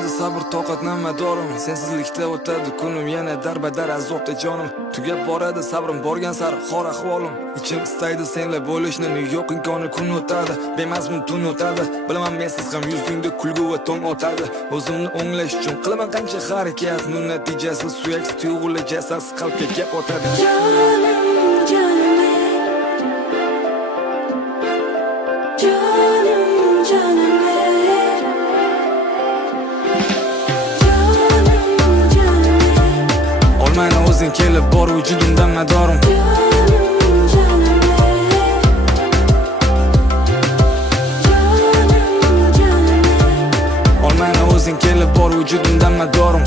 Olmaydi sabr toqat namadorim, sensizlikda o'tadi kunim, yana darbadar azobda jonim. Tugab boradi sabrim borgan sari xor ahvolim. Ichim istaydi senla bo'lishni, yo'q imkoni kun o'tadi, bemazmun tun o'tadi. Bilaman mensiz ham yuzingda kulgu va tong o'tadi. O'zimni o'nglash uchun qilaman qancha harakat, bu natijasi suyaksiz tuyg'ular jasadsiz qalbga kep o'tadi. Jonim, jonim, Olmayna o'zing kelib bor vujudimdan madorim. Olmayna o'zing kelib bor vujudimdan madorim.